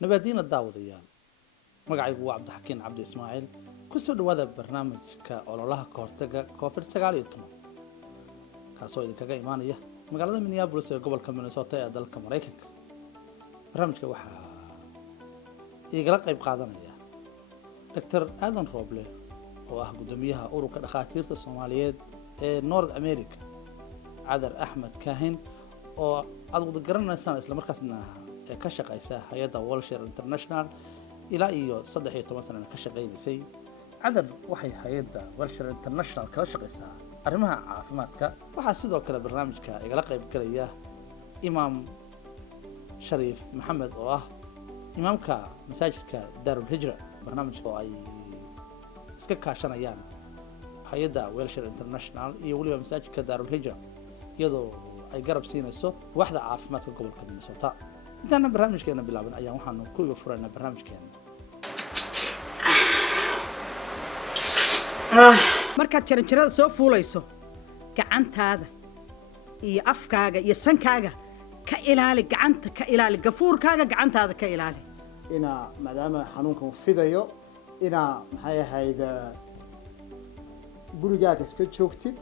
nabaadiina daawadayaal magacaygu waa cabdixakiin cabdi ismaaciil ku soo dhowaada barnaamijka ololaha ka hortaga covid 19 kaasoo idinkaga imaanaya magaalada minneapolis ee gobolka minnesota ee dalka maraykanka. barnaamijka waxaa igala qayb qaadanaya dr aadan rooble oo ah gudoomiyaha ururka dhakhaatiirta soomaaliyeed ee north america, cadar axmed kaahin oo aad wada garanaysaan islamarkaasna ka shaqaysa hay'adda Walshire International ilaa iyo 13 sano ka shaqaynaysay. cadar waxay hay'adda Walshire International kala shaqaysaa arrimaha caafimaadka. waxaa sidoo kale barnaamijka igala qayb galaya imaam shariif maxamed oo ah imaamka masaajidka Darul Hijra, barnaamijka oo ay iska kaashanayaan hay'adda Walshire International iyo waliba masaajidka Darul Hijra iyadoo ay garab siinayso waaxda caafimaadka gobolka Minnesota. intaana barnaamijkeena bilaaban ayaan waxaanu ku iga furaynaa barnaamijkeena. markaad jaranjarada soo fuulayso gacantaada iyo afkaaga iyo sankaaga ka ilaali, gacanta ka ilaali, gafuurkaaga gacantaada ka ilaali. maadaama xanuunkan fidayo maxay ahayd gurigaaga iska joogtid,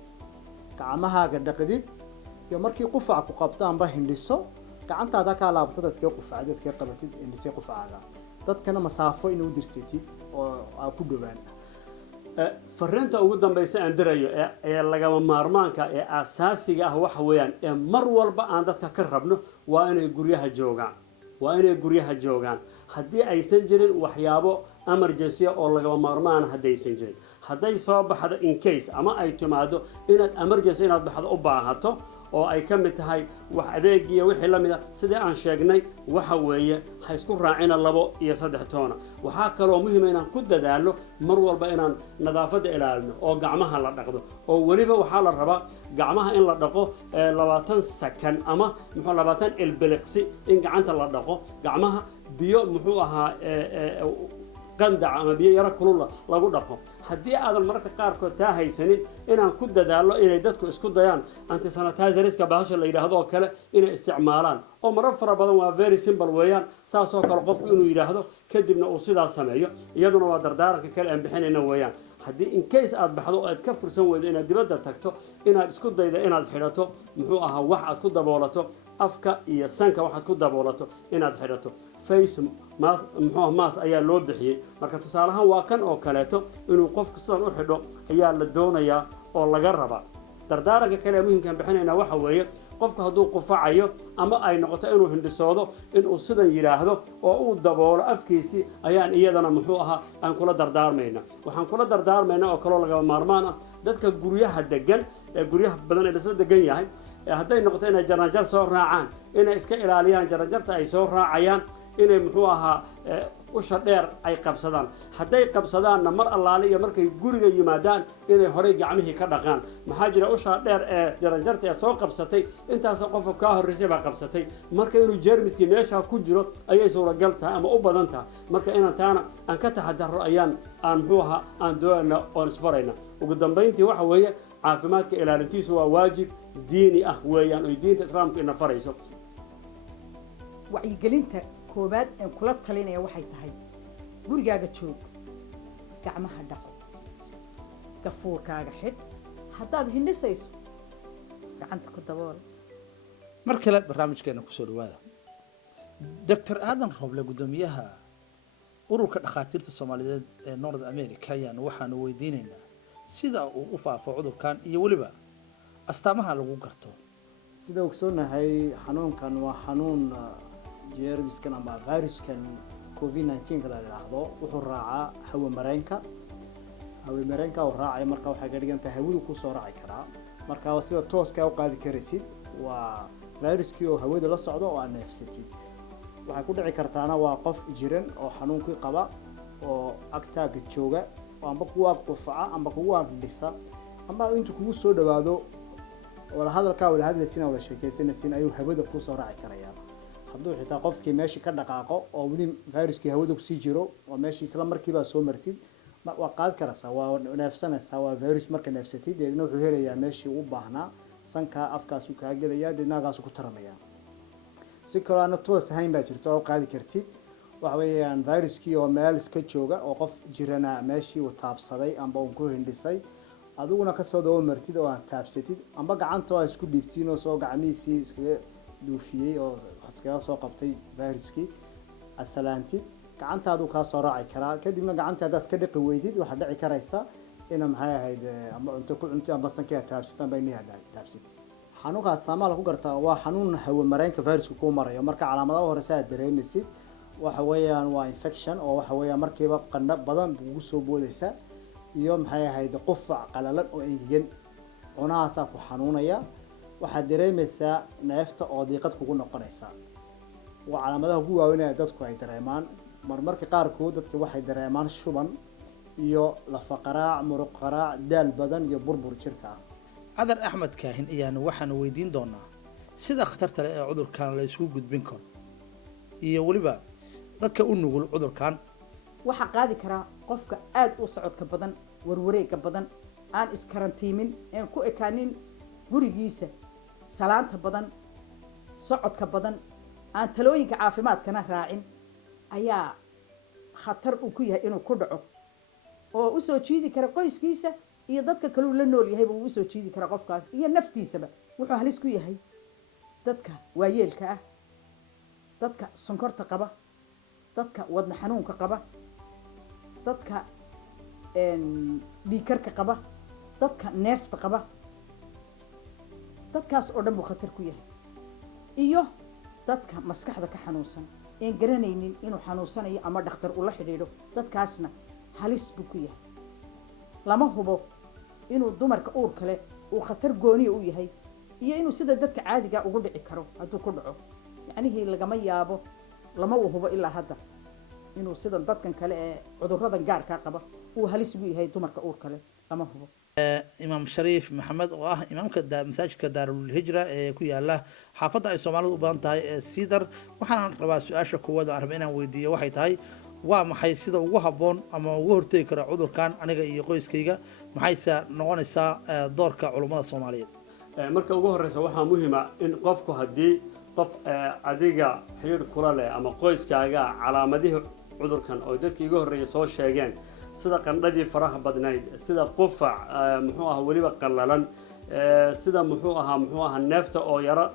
gacmahaaga dhaqdid, iyo markii qufac ku qabtaanba hindhiso gacantaada ka laabtada iska qufacda iska qabatid hindhisay qufacaaga. dadkana masaafo inuu dirsatid oo ku dhawaan. fariinta ugu dambaysa aan dirayo ee lagama maarmaanka ee asaasiga ah waxa weeyaan ee mar walba aan dadka ka rabno waa inay guryaha joogaan haddii aysan jirin waxyaabo emergency oo lagama maarmaan haddaysan jirin. hadday soo baxdo in case ama ay timaado inaad emergency inaad baxdo u baahato oo ay ka mid tahay wax adeegiyo wixii la mid ah sidii aan sheegnay waxa weeye ha isku raacina 2 iyo 3 toona. waxaa kaloo muhiim ah inaan ku dadaalo mar walba inaan nadaafadda ilaalino oo gacmaha la dhaqdo, oo weliba waxaa la rabaa gacmaha in la dhaqo 20 sakan ama 20 ilbiliqsi in gacanta la dhaqo. gacmaha biyo qandac ama biyo yara kulul lagu dhaqo. haddii aadan marka qaarkood taa haysanin inaan ku dadaalo inay dadku isku dayaan anti sanitizerska bahasha la yiraahdo oo kale inay isticmaalaan oo marar fara badan waa very simple weeyaan. saas oo kale qofku inuu yiraahdo kadibna uu sidaas sameeyo iyaduna waa dardaaranka kale aan bixinayna weeyaan. haddii in case aad baxdo oo aad ka fursan weydo inaad dibadda tagto inaad isku daydo inaad xidhato wax aad ku daboolato afka iyo sanka waxaad ku daboolato inaad xidhato. face mask ayaa loo bixiyay. marka tusaalahan waa kan oo kaleeto inuu qofku sidan u xidho ayaa la doonayaa oo laga rabaa. dardaaranka kale muhiimkaan bixinayna waxa weeye qofku hadduu qufacayo ama ay noqoto inuu hindhisoodo inuu sidan yiraahdo oo uu daboolo afkiisii ayaan iyadana aan kula dardaarmayna. waxaan kula dardaarmayna oo kaloo laga maarmaan ah dadka guryaha degan ee guryaha badan ee isla degan yahay hadday noqoto inay jaranjar soo raacaan inay iska ilaaliyaan jaranjarta ay soo raacayaan inay usha dheer ay qabsadaan. hadday qabsadaanna mar allaale iyo markay guriga yimaadaan inay horey gacmihii ka dhaqaan. maxaa jira usha dheer ee jaranjarta aad soo qabsatay intaasoo qofka kaa horreysay baa qabsatay marka inuu jeermiskii meesha ku jiro ayay suuragal tahay ama u badan tahay. marka inaan taana aan ka taxadaro aan doonayna oon isfarayna. ugu dambayntii waxa weeye caafimaadka ilaalintiisu waa waajib diini ah weeyaan oo diinta islaamku ina farayso. wacyigelinta koobaad aan kula talinaya waxay tahay gurigaaga joog, gacmaha dhaqo, gafuurkaaga xidh, haddaad hindhisayso gacanta ku dabool. mar kale barnaamijkeena ku soo dhawaada dr aadan rooble gudoomiyaha ururka dhakhaatiirta soomaaliyeed ee North America ayaan waxaanu weydiinaynaa sida uu u faafo cudurkan iyo waliba astaamaha lagu garto. sida ogsoonahay xanuunkan waa xanuun jeermiskan ama viruskan covid-19 la yiraahdo wuxuu raacaa hawo mareenka oo raacay marka waxa ka dhigan tahay hawadu ku soo raaci karaa. marka sida tooska u qaadi karaysid waa viruskii oo hawada la socdo oo aan neefsatid. waxay ku dhici kartaana waa qof jiran oo xanuunkii qaba oo agtaaga jooga oo amba kuwa qufaca amba kuwa dhisa amba intuu kugu soo dhawaado wala hadalsiina wala sheekaysanaysiin ayuu hawada ku soo raaci karaya. hadduu xitaa qofkii meeshii ka dhaqaaqo oo wadi viruskii hawada ku sii jiro oo meeshii isla markiiba soo martid waa qaad karaysaa, waa neefsanaysaa. waa virus marka neefsatid deedna wuxuu helayaa meeshii u baahnaa sanka afkaas uu kaa gelayaa deednaagaas ku taramaya. si kale aan toos ahayn baa jirto oo qaadi kartid waxa weeyaan viruskii oo meel iska jooga oo qof jirana meeshii uu taabsaday amba uu ku hindhisay adiguna kasoo dawo martid oo aad taabsatid amba gacantoo aad isku dhiibtiin oo soo gacmihiisii iskaga duufiyey oo iskaga soo qabtay viruskii asalaantid gacantaadu kaa soo raaci karaa kadibna gacanta haddaad iska dhiqi weydid waxaa dhici karaysa ina maxay ahayd ama cunto ku cunti amba sankii aad taabsatid amba indhihi aad taabsatid xanuunkaas saamaa lagu gartaa waa xanuun hawo mareenka viruska kuu marayo marka calaamadaha horese aad dareemaysid waxa weeyaan waa infection oo waxa weeyaan markiiba qandho badan kugu soo boodaysa iyo maxay ahayd qufac qalalan oo engegan cunahaasaa ku xanuunaya waxaad dareemaysaa neefta oo diiqad kugu noqonaysa waa calaamadaha ugu waaweynaya dadku ay dareemaan marmarka qaarkood dadka waxay dareemaan shuban iyo lafa qaraac muruq qaraac daal badan iyo burbur jirka ah cadar axmed kaahin ayaanu waxaanu weydiin doonaa sida khatarta leh ee cudurkan la isku gudbin karo iyo weliba dadka u nugul cudurkan waxaa qaadi karaa qofka aad u socodka badan warwareega badan aan iskarantiimin aan ku ekaanin gurigiisa salaanta badan socodka badan aan talooyinka caafimaadkana raacin ayaa khatar uu ku yahay inuu ku dhaco oo u soo jiidi kara qoyskiisa iyo dadka kale uu la nool yahay uu u soo jiidi kara qofkaas iyo naftiisaba wuxuu halis ku yahay dadka waayeelka ah dadka sonkorta qaba dadka wadna xanuunka qaba dadka dhiigkarka qaba dadka neefta qaba dadkaas oo dhan buu khatar ku yahay iyo dadka maskaxda ka xanuunsan een garanaynin inuu xanuunsanayo ama dhakhtar ula xidhiidho dadkaasna halis buu ku yahay lama hubo inuu dumarka uur kale uu khatar gooniya u yahay iyo inuu sida dadka caadiga ugu dhici karo hadduu ku dhaco yacnihii lagama yaabo lama uu hubo ilaa hadda inuu sida dadkan kale ee cudurradan gaarkaa qaba uu halis ugu yahay dumarka uur kale lama hubo imaam shariif maxamed oo ah imaamka masaajidka daarul hijra ee ku yaala xaafadda ay soomaalidu u badan tahay ee siidar waxaan rabaa su-aasha koowaad oo aan raba inaan weydiiyo waxay tahay waa maxay sida ugu habboon ama ugu hortegi kara cudurkan aniga iyo qoyskayga maxayse noqonaysaa doorka culummada soomaaliyeed marka ugu horeysa waxaa muhiima in qofku haddii qof adiga xiriir kula leh ama qoyskaaga calaamadihii cudurkan oo dadkii iga horreeyay soo sheegeen sida qandhadii faraha badnayd sida qufac muxuu ahaa weliba qallalan sida muxuu ahaa neefta oo yaro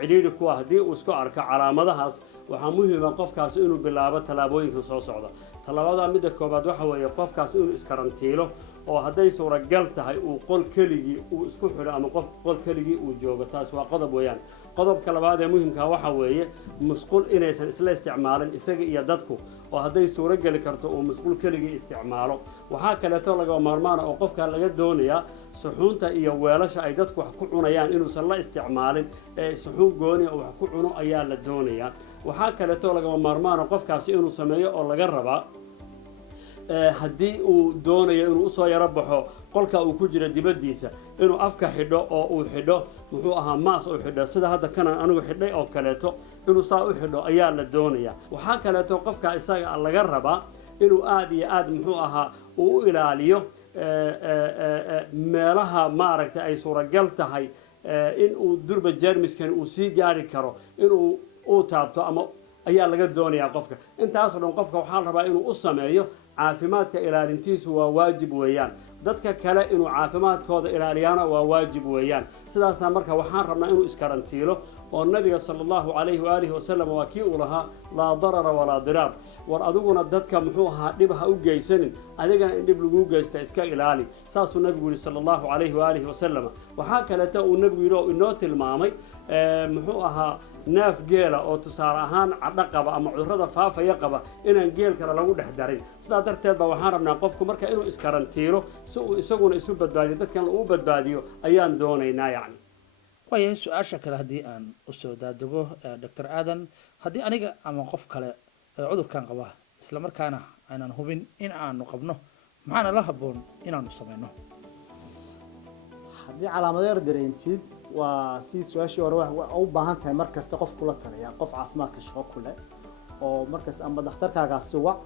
cidhiidhi ku ah haddii uu isku arko calaamadahaas waxaa muhiima qofkaas inuu bilaabo tallaabooyinkan soo socda tallaabada midda koobaad waxa weeye qofkaas inuu iskarantiilo oo hadday suuragal tahay uu qol keligii uu isku xidho ama qol keligii uu joogo taas waa qodob weeyaan qodobka labaad ee muhiimkaa waxa weeye musqul inaysan isla isticmaalin isaga iyo dadku oo hadday suurogeli karto uu musqul keligii isticmaalo waxaa kaleeto laga maarmaana oo qofka laga doonayaa suxuunta iyo weelasha ay dadku wax ku cunayaan inuusan la isticmaalin ee suxuun gooni oo wax ku cuno ayaa la doonayaa waxaa kaleeto lagama maarmaana qofkaasi inuu sameeyo oo laga rabaa haddii uu doonayo inuu usoo yaro baxo qolka uu ku jiro dibaddiisa inuu afka xidho oo uu xidho muxuu ahaa maas uu xidho sida hadda kanan anigu xidhay oo kaleeto inuu saa u xidho ayaa la doonayaa waxaa kaleeto qofka isaga laga rabaa inuu aad iyo aad muxuu ahaa uu u ilaaliyo meelaha maaragtay ay suuragal tahay in uu durba jermiskan uu sii gaari karo inuu uu taabto ama ayaa laga doonayaa qofka intaasoo dhan qofka waxaa la rabaa inuu u sameeyo caafimaadka ilaalintiisu waa waajib weeyaan dadka kale inuu caafimaadkooda ilaaliyaana waa waajib weeyaan sidaasaa marka waxaan rabnaa inuu iskarantiilo oo nabiga sala allahu calayhi waalihi wasalam waa kii uu lahaa laa darara walaa diraar war adiguna dadka muxuu ahaa dhib ha u geysanin adigana in dhib laguu geysta iska ilaali saasuu nabigu yihi sala allahu calayhi waalihi wasalam waxaa kaleeto uu nabigu yidhi oo inoo tilmaamay muxuu ahaa neef geela oo tusaale ahaan cadho qaba ama cudurrada faafaya qaba inaan geel kale lagu dhex darin sidaa darteed ba waxaan rabnaa qofku marka inuu iskarantiilo si uu isaguna isu badbaadiyo dadkan uu badbaadiyo ayaan doonaynaa yacni waayahay su-aasha kale haddii aan usoo daadego doctor aadan haddii aniga ama qof kale cudurkan qaba isla markaana aanan hubin in aanu qabno maxaana la habboon inaanu samayno haddii calaamadeer dareentid waa si su-aashii hore u baahan tahay mar kasta qof kula taliya qof caafimaadka shaqo ku leh oo markas amba dhakhtarkaagaasi wac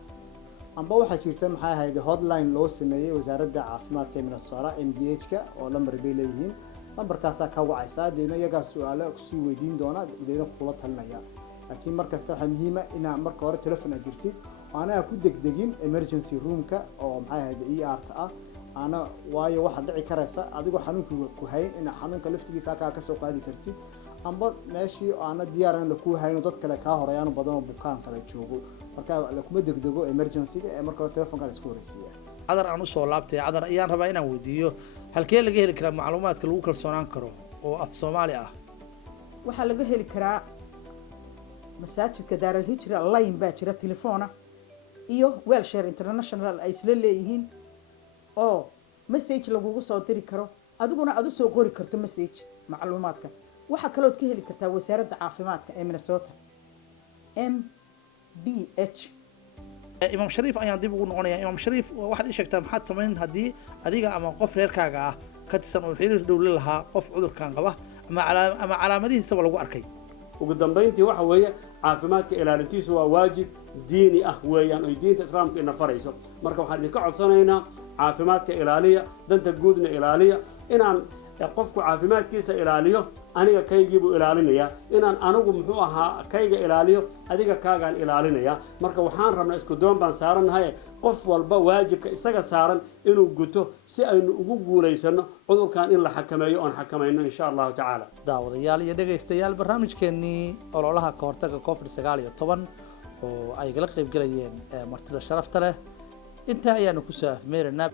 amba waxaa jirta maxay ahayd hotline loo sameeyey wasaaradda caafimaadka ee Minnesota MDH-ka oo lambar bay leeyihiin lambarkaasaa ka wacaysa deena iyagaa su-aalo kusii weydiin doona deena kula talinaya laakiin markasta waxaa muhiima inaa marka hore telefon aad jirtid oo anaga ku degdegin emergency roomka oo maxay ahayd ER-ta ah ana waayo waxaa dhici karaysa adigoo xanuunkii ku hayn in xanuunka laftigiisa halkaa kasoo qaadi kartid amba meeshii aana diyaaran laku hayno dad kale kaa horeyaan badan oo bukaan kale joogo marka lakuma degdego emergency-ga ee marka hore telefonka la isku horeysiiya cadar aan usoo laabtay cadar ayaan rabaa inaan weydiiyo halkee laga heli karaa macluumaadka lagu kalsoonaan karo oo af Soomaali ah waxaa laga heli karaa masaajidka Daaral Hijra line baa jira telefoona iyo Welshare International ay isla leeyihiin oo message lagugu soo diri karo adiguna aad u soo qori karto message macluumaadka waxa kale oo ka heli kartaa wasaaradda caafimaadka ee Minnesota MBH Imam Shariif ayaan dib ugu noqonayaa Imam Shariif waxaad ii sheegtaa maxaad samayn haddii adiga ama qof reerkaaga ah ka tirsan oo xiriir dhow la lahaa qof cudurkan qaba ama calaamadihiisaba lagu arkay ugu dambeyntii waxa weeye caafimaadka ilaalintiisu waa waajib diini ah weeyaan oo diinta islaamka ina farayso marka waxaan idinka codsanaynaa caafimaadka ilaaliya danta guudna ilaaliya inaan qofku caafimaadkiisa ilaaliyo aniga kaygiibuu ilaalinayaa inaan anigu muxuu ahaa kayga ilaaliyo adiga kaagaan ilaalinaya marka waxaan rabnaa isku doon baan saarannahay qof walba waajibka isaga saaran inuu guto si aynu ugu guulaysano cudurkan in la xakameeyo oon xakamayno insha allahu tacaala daawadayaal iyo dhegaystayaal barnaamijkeenii ololaha ka hortagga COVID-19 oo ay kala qayb galayeen martida sharafta leh intaa ayaanu ku soo afmeeraynaa